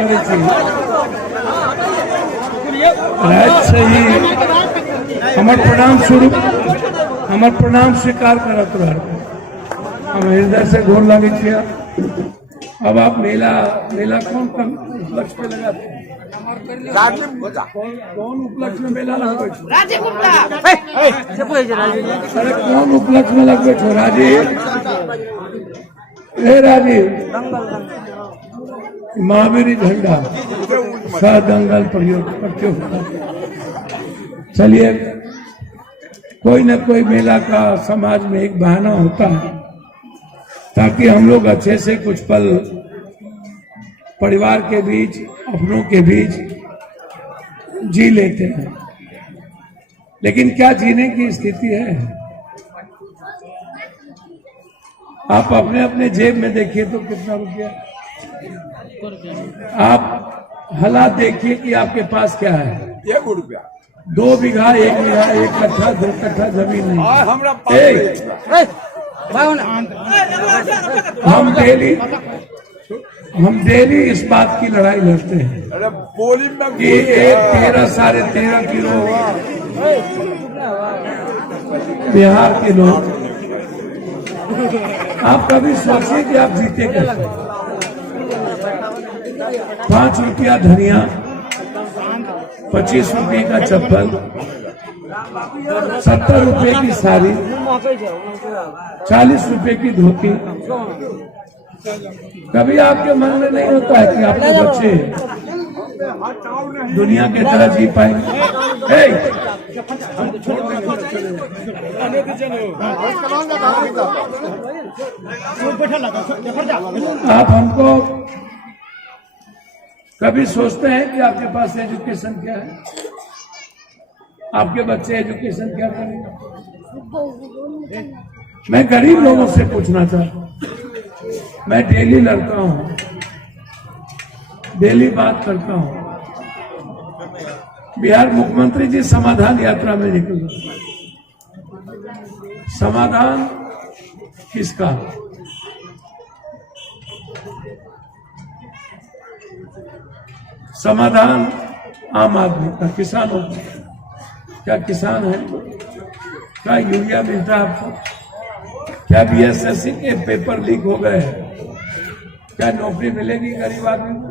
करे छी राज सही हमर प्रणाम स्वीकार करत रह हम हृदय से गोर लागे छियै। अब आप मेला कौन उपलक्ष्य पे लगाते हैं? कौन उपलक्ष्य में मेला लगबे छो? राजीव गुप्ता अरे कौन उपलक्ष्य में लगबे छो? राजीव महावीरी झंडा दंगल प्रतियोगिता। चलिए कोई न कोई मेला का समाज में एक बहाना होता है ताकि हम लोग अच्छे से कुछ पल परिवार के बीच अपनों के बीच जी लेते हैं। लेकिन क्या जीने की स्थिति है? आप अपने अपने जेब में देखिए तो कितना रुपया, आप हालात देखिए कि आपके पास क्या है। 1 रुपया 2 बीघा 1 बीघा 1 कट्ठा 2 कट्ठा जमीन नहीं। हम डेली इस बात की लड़ाई लड़ते हैं कि 13 साढ़े 13 किलो बिहार के लोग। आप कभी सोचिए कि आप जीते कैसे? 5 रुपया धनिया, 25 रुपये का चप्पल, 70 रुपये की साड़ी, 40 रुपये की धोती। कभी आपके मन में नहीं होता है कि आपके बच्चे दुनिया के तरह जी पाएंगे? आप हमको कभी सोचते हैं कि आपके पास एजुकेशन क्या है? आपके बच्चे एजुकेशन क्या करेंगे? मैं गरीब लोगों से पूछना चाहता हूँ। मैं डेली लड़ता हूँ, डेली बात करता हूँ। बिहार मुख्यमंत्री जी समाधान यात्रा में निकल। समाधान किसका? समाधान आम आदमी का, किसानों का। क्या किसान है? क्या यूरिया मिलता है आपको? क्या बीएसएससी के पेपर लीक हो गए? क्या नौकरी मिलेगी गरीब आदमी को?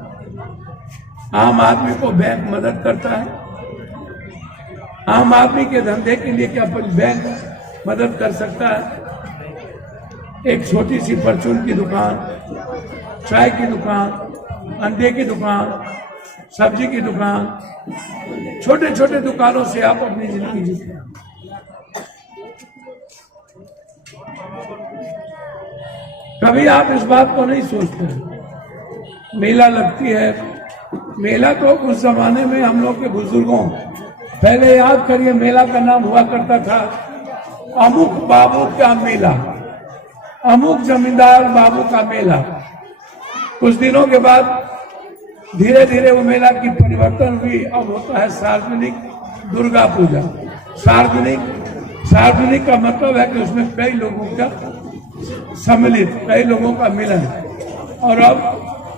आम आदमी को बैंक मदद करता है? आम आदमी के धंधे के लिए क्या बैंक मदद कर सकता है? एक छोटी सी परचून की दुकान, चाय की दुकान, अंडे की दुकान, सब्जी की दुकान, छोटे छोटे दुकानों से आप अपनी जिंदगी जीते हैं। कभी आप इस बात को नहीं सोचते? मेला लगती है। मेला तो उस जमाने में हम लोग के बुजुर्गों, पहले याद करिए, मेला का नाम हुआ करता था अमुक बाबू का मेला, अमुक जमींदार बाबू का मेला। कुछ दिनों के बाद धीरे धीरे वो मेला की परिवर्तन हुई। अब होता है सार्वजनिक दुर्गा पूजा। सार्वजनिक का मतलब है कि उसमें कई लोगों का सम्मिलित, कई लोगों का मिलन। और अब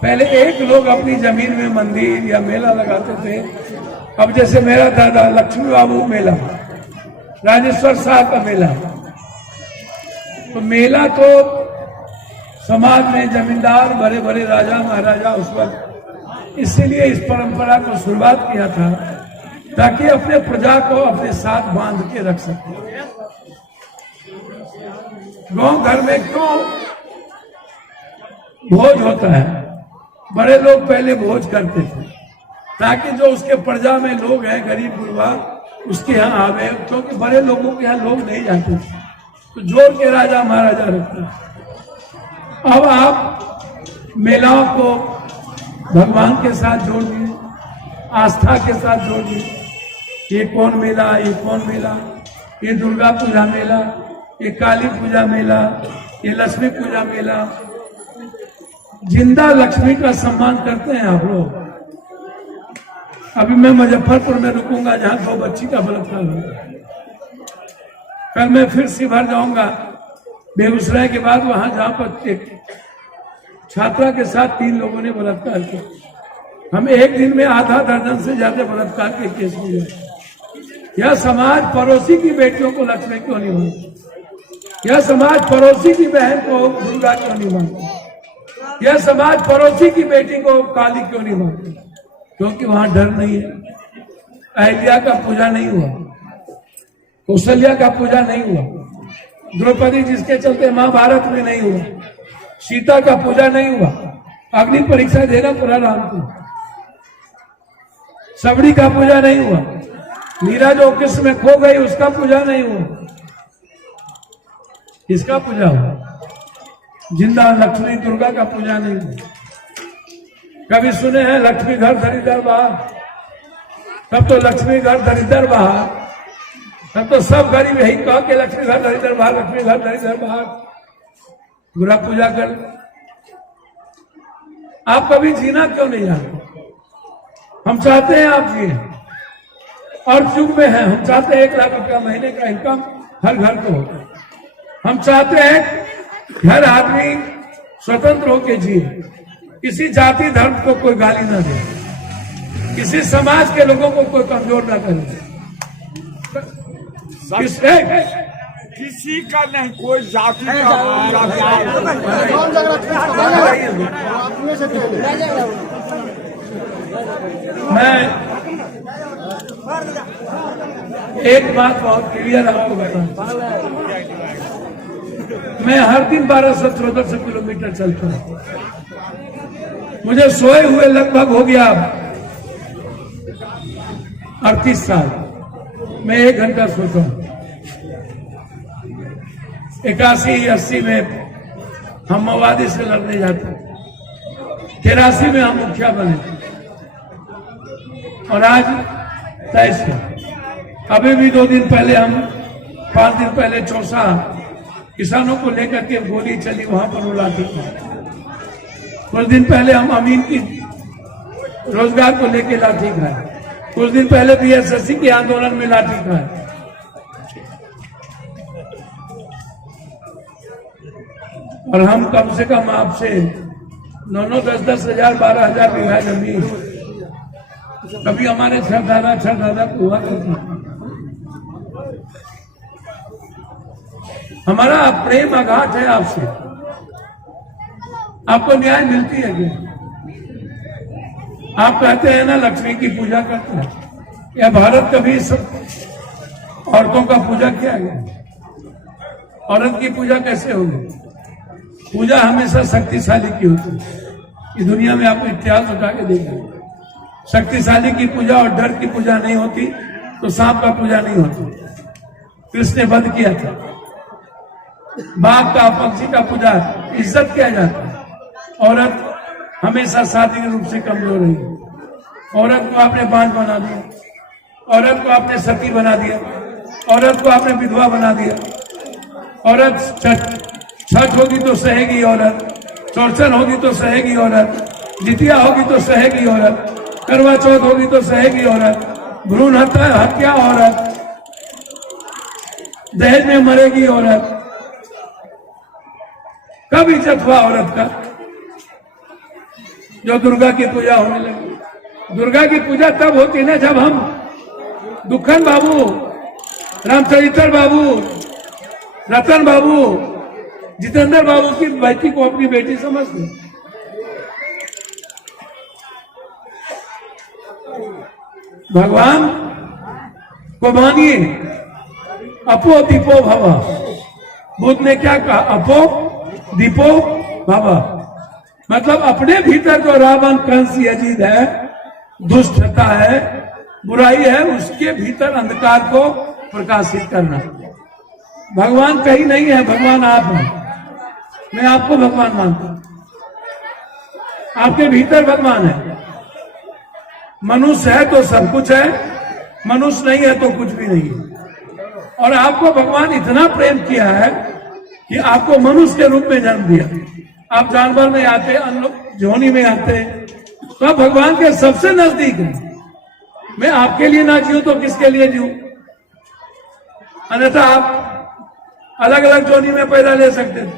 पहले एक लोग अपनी जमीन में मंदिर या मेला लगाते थे। अब जैसे मेरा दादा लक्ष्मी बाबू मेला, राजेश्वर साहब का मेला। तो मेला तो समाज में जमींदार, बड़े बड़े राजा महाराजा उस वक्त इसीलिए इस परंपरा को शुरुआत किया था ताकि अपने प्रजा को अपने साथ बांध के रख सके। गांव घर में क्यों भोज होता है? बड़े लोग पहले भोज करते थे ताकि जो उसके प्रजा में लोग हैं, गरीब गुरबा, उसके यहाँ आवे, क्योंकि बड़े लोगों के यहाँ लोग नहीं जाते थे तो जोर के राजा महाराजा रखते। अब आप मेलाओं को भगवान के साथ जोड़ दिए, आस्था के साथ जोड़ दिए। ये कौन मेला, ये कौन मेला, ये दुर्गा पूजा मेला, ये काली पूजा मेला, ये लक्ष्मी पूजा मेला। जिंदा लक्ष्मी का सम्मान करते हैं आप लोग। अभी मैं मुजफ्फरपुर में रुकूंगा जहां 2 बच्ची का बलात्कार हुआ। कल मैं फिर शिवहर जाऊंगा बेगूसराय के बाद, वहां जहां पर एक छात्रा के साथ 3 लोगों ने बलात्कार किया। हम एक दिन में आधा दर्जन से ज्यादा बलात्कार के केस मिले। यह समाज पड़ोसी की बेटियों को लक्ष्मी क्यों नहीं मानता? यह समाज पड़ोसी की बहन को दुर्गा क्यों नहीं मानता? यह समाज पड़ोसी की बेटी को काली क्यों नहीं मानता? क्योंकि वहां डर नहीं है। अहिल्या का पूजा नहीं हुआ, कौशल्या का पूजा नहीं हुआ, द्रौपदी जिसके चलते महाभारत में नहीं हुआ, सीता का पूजा नहीं हुआ, अग्नि परीक्षा देना पड़ा राम को, सबड़ी का पूजा नहीं हुआ, मीरा जो कृष्ण में खो गई उसका पूजा नहीं हुआ। किसका पूजा हुआ? जिंदा लक्ष्मी दुर्गा का पूजा नहीं हुआ। कभी सुने हैं लक्ष्मी घर दरिद्र बाहर? तब तो लक्ष्मी घर दरिद्र बाहर, तब तो सब गरीब यही कह के लक्ष्मी घर दरिद्र बाहर, लक्ष्मी घर दरिद्र बाहर, बुरा पूजा कर। आप कभी जीना क्यों नहीं जानते? हम चाहते हैं आप जिए और युग में है। हम चाहते हैं 1 लाख रुपया महीने का इनकम हर घर को हो। हम चाहते हैं हर आदमी स्वतंत्र होकर जिए, किसी जाति धर्म को कोई गाली ना दे, किसी समाज के लोगों को कोई कमजोर ना करे, किसी का नहीं, कोई जाति का मैं एक बात बहुत क्लियर आपको बताऊं। मैं हर दिन 1200-1400 किलोमीटर चलता हूं। मुझे सोए हुए लगभग हो गया 38 साल। मैं 1 घंटा सोता हूं। 81-80 में हम माओवादी से लड़ने जाते, 83 में हम मुखिया बने और आज 23 में। अभी भी 2 दिन पहले हम 5 दिन पहले चौसा किसानों को लेकर के गोली चली, वहां पर वो लाठी था। कुछ दिन पहले हम अमीन की रोजगार को लेकर लाठी खाए। कुछ दिन पहले बीएसएससी के आंदोलन में लाठी खाए। और हम कम से कम आपसे 9-9, 10-10 हजार, 12,000 बीघा जमीन कभी हमारे छरदादा को हुआ करती। हमारा प्रेम अगाध है आपसे। आपको न्याय मिलती है क्या? आप कहते हैं ना लक्ष्मी की पूजा करते हैं। या भारत कभी सब औरतों का पूजा किया गया? औरत की पूजा कैसे होगी? पूजा हमेशा शक्तिशाली की होती है। इस दुनिया में आपको इतिहास उठा के देखिए, शक्तिशाली की पूजा और डर की पूजा नहीं होती तो सांप का पूजा नहीं होती। कृष्ण ने वध किया था। बाघ का, पक्षी का पूजा इज्जत किया जाता है। औरत हमेशा शारीरिक रूप से कमजोर रही। औरत को आपने बांझ बना दिया, औरत को आपने सती बना दिया, औरत को आपने विधवा बना दिया। औरत छठ होगी तो सहेगी औरत, चौरचन होगी तो सहेगी औरत, जितिया होगी तो सहेगी औरत, करवा चौथ होगी तो सहेगी औरत, भ्रूण हत्या औरत, दहेज में मरेगी औरत। कब इज्जत हुआ औरत का? जो दुर्गा की पूजा होने लगी। दुर्गा की पूजा तब होती ना जब हम दुखन बाबू, रामचरित्र बाबू, रतन बाबू, जितेंद्र बाबू की बेटी को अपनी बेटी समझते। भगवान को मानिए। अपो दीपो भव। बुद्ध ने क्या कहा? अपो दीपो भव, मतलब अपने भीतर जो रावण, कंस, यजीद है, दुष्टता है, बुराई है, उसके भीतर अंधकार को प्रकाशित करना। भगवान कहीं नहीं है, भगवान आप हैं। मैं आपको भगवान मानता हूं। आपके भीतर भगवान है। मनुष्य है तो सब कुछ है, मनुष्य नहीं है तो कुछ भी नहीं है। और आपको भगवान इतना प्रेम किया है कि आपको मनुष्य के रूप में जन्म दिया। आप जानवर में आते, जोनी में आते, तो आप भगवान के सबसे नजदीक हैं। मैं आपके लिए ना जीऊं तो किसके लिए जीऊं? अन्यथा आप अलग अलग जोनी में पैदा ले सकते थे।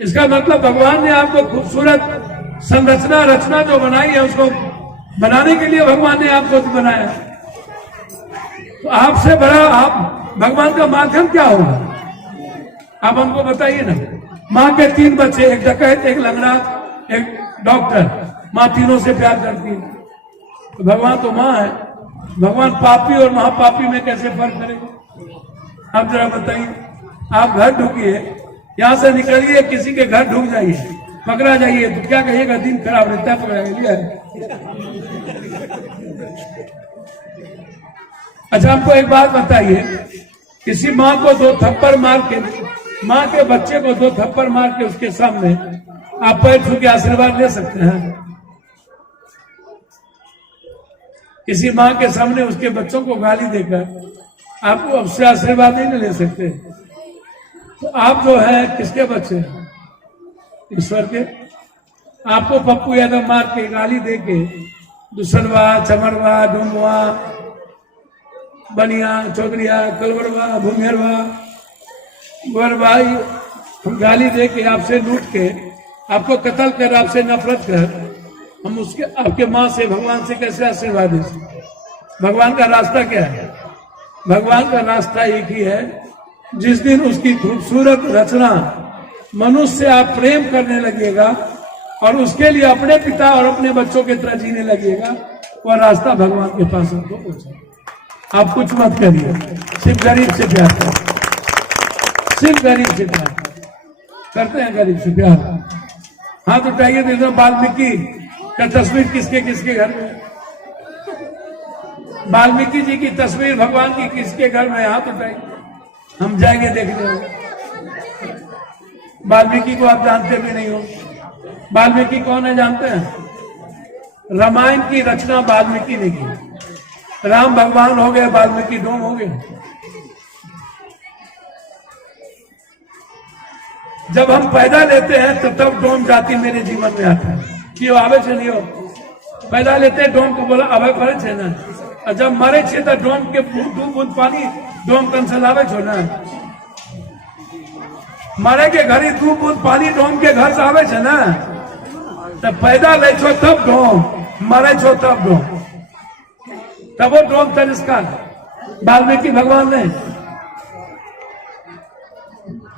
इसका मतलब भगवान ने आपको खूबसूरत संरचना, रचना जो बनाई है उसको बनाने के लिए भगवान ने आपको तो बनाया। तो आपसे बड़ा आप भगवान का माध्यम क्या होगा? आप हमको बताइए ना। माँ के 3 बच्चे, एक डकैत, एक लंगड़ा, एक डॉक्टर, माँ तीनों से प्यार करती है। तो भगवान तो माँ है, भगवान पापी और महापापी में कैसे फर्क करेगा? आप जरा बताइए। आप घर ढूंढिए, यहां से निकलिए, किसी के घर ढूंढ जाइए, पकड़ा जाइए तो क्या कहिएगा? दिन खराब रहता है, पकड़ा लिया। अच्छा हमको एक बात बताइए, किसी माँ को 2 थप्पड़ मार के, माँ के बच्चे को 2 थप्पड़ मार के उसके सामने आप पैर छू के आशीर्वाद ले सकते हैं? किसी माँ के सामने उसके बच्चों को गाली देकर आप उससे आशीर्वाद नहीं ले सकते। तो आप जो है किसके बच्चे हैं? ईश्वर के। आपको पप्पू यादव मार के, गाली दे के, दुसरवा, चमरवा, डूमवा, बनिया, चौधरिया, कलवरवा, भूंगेरवा, गोरभाई गाली दे के, आपसे लूट के, आपको कत्ल कर, आपसे नफरत कर, हम उसके आपके माँ से, भगवान से कैसे आशीर्वाद दे सकते? भगवान का रास्ता क्या है? भगवान का रास्ता एक ही है। जिस दिन उसकी खूबसूरत रचना मनुष्य से आप प्रेम करने लगेगा और उसके लिए अपने पिता और अपने बच्चों की तरह जीने लगेगा, वह रास्ता भगवान के पास आपको पहुंचा। आप कुछ मत करिए, सिर्फ गरीब से प्यार करें, सिर्फ गरीब से प्यार करते हैं, गरीब से प्यार। हाथ उठाइए, देखो वाल्मीकि का तस्वीर किसके किसके घर में? वाल्मीकि जी की तस्वीर भगवान की किसके घर में? हाथ उठाइए, हम जाएंगे देखने। वाल्मीकि को आप जानते भी नहीं हो। वाल्मीकि कौन है जानते हैं? रामायण की रचना वाल्मीकि ने की। राम भगवान हो गए, वाल्मीकि डोम हो गए। जब हम पैदा लेते हैं तो तब डोम जाति मेरे जीवन में आता है कि आवे से नहीं हो। पैदा लेते हैं डोम को बोला आवे पड़े छे ना, और जब मरे छे तो डोम के 2 बूंद पानी डोम कंसल आवे छो ना। मरे के घरी 2 बूंद पानी डोम के घर से आवे छे ना। तो पैदा ले छो तब डोम, मरे छो तब डोम, तब वो डोम तनिष्कार वाल्मीकि भगवान ने।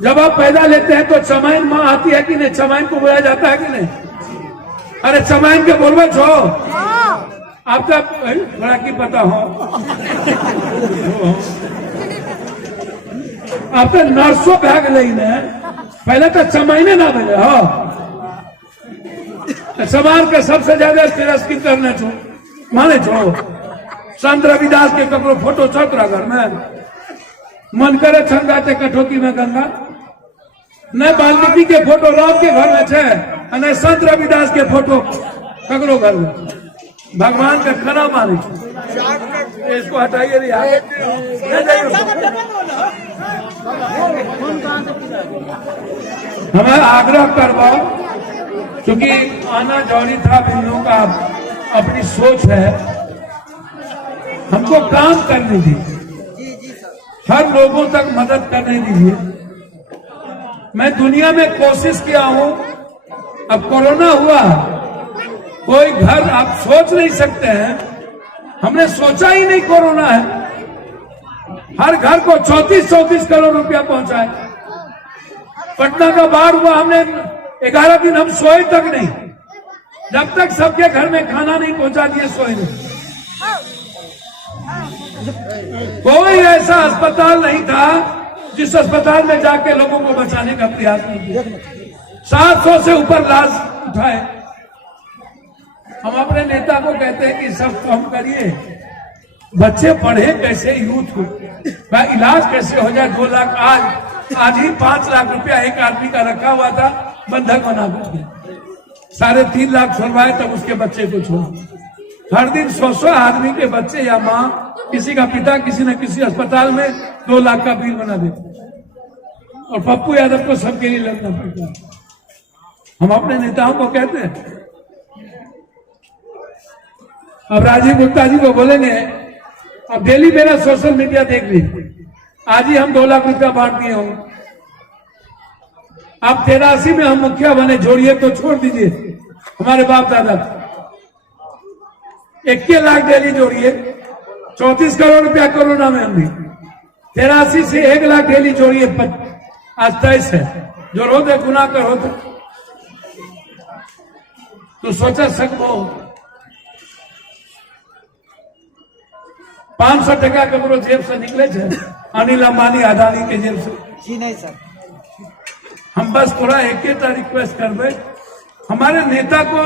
जब आप पैदा लेते हैं तो चमाइन माँ आती है कि नहीं? चमाइन को बुलाया जाता है कि नहीं? अरे चमाइन के बोलवा छो, आपका बड़ा की पता हो। आप तो नर्सों भाग रही ने, पहले तो चमाइने ना बोले हो। समाज के सबसे ज्यादा तिरस्कृत करने छो, माने छो। संत रविदास के कपड़ो फोटो छतरा घर में, मन करे छंगाते कठोती में गंगा। न वाल्मीकि के फोटो राम के घर में छे, न संत रविदास के फोटो ककरो घर में। भगवान का खरा मारे, इसको हटाइए नहीं, आगे हमें आग्रह करवाओ, क्योंकि आना जरूरी था। बिंदुओं का अपनी सोच है, हमको काम करने दीजिए, हर लोगों तक मदद करने दीजिए। मैं दुनिया में कोशिश किया हूं, अब कोरोना हुआ, कोई घर आप सोच नहीं सकते हैं, हमने सोचा ही नहीं कोरोना है। हर घर को 34 करोड़ रुपया पहुंचाए। पटना का बाढ़ हुआ, हमने 11 दिन हम सोए तक नहीं, जब तक सबके घर में खाना नहीं पहुंचा दिए, सोए नहीं। कोई ऐसा अस्पताल नहीं था जिस अस्पताल में जाके लोगों को बचाने का प्रयास नहीं किया। 700 से ऊपर लाश उठाए। हम अपने नेता को कहते हैं कि सब कम करिए, बच्चे पढ़े कैसे, यूथ को इलाज कैसे हो जाए। 2 लाख आज ही 5 लाख रुपया एक आदमी का रखा हुआ था, बंधक बना करके 3.5 लाख छोड़वाए, तब उसके बच्चे को छोड़ा। हर दिन 100 आदमी के बच्चे या माँ, किसी का पिता किसी न किसी अस्पताल में 2 लाख का बिल बना देते, और पप्पू यादव को सबके लिए लड़ना पड़ता है। हम अपने नेताओं को कहते हैं, अब राजीव गुप्ता जी को बोलेंगे, अब डेली मेरा सोशल मीडिया देख लीजिए, आज ही हम 2 लाख रुपया बांट दिए होंगे। आप 83 में हम मुखिया बने, जोड़िए तो छोड़ दीजिए हमारे बाप दादा। 21 लाख डेली जोड़िए, 34 करोड़ रुपया कोरोना में हमने, 83 से 1 लाख डेली जोड़िए, आज 23 है। जो रोते गुना कर होते तो सोचा सको 500 टका ककरो जेब से निकले छे, अनिल अंबानी अडानी के जेब से जी नहीं सर। हम बस थोड़ा एक रिक्वेस्ट करबे, हमारे नेता को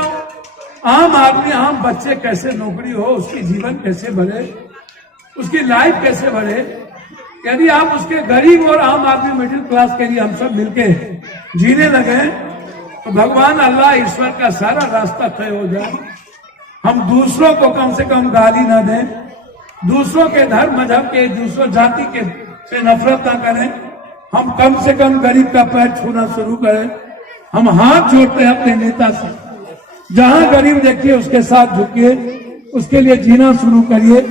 आम आदमी, आम बच्चे कैसे नौकरी हो, उसकी जीवन कैसे बढ़े, उसकी लाइफ कैसे बढ़े। यदि आप उसके गरीब और आम आदमी मिडिल क्लास के लिए हम सब मिलके जीने लगे तो भगवान अल्लाह ईश्वर का सारा रास्ता तय हो जाए। हम दूसरों को कम से कम गाली ना दें, दूसरों के धर्म मजहब के, दूसरों जाति के से नफरत ना करें। हम कम से कम गरीब का पैर छूना शुरू करें। हम हाथ जोड़ते हैं अपने नेता से, जहां गरीब देखिए उसके साथ झुकिए, उसके लिए जीना शुरू करिए।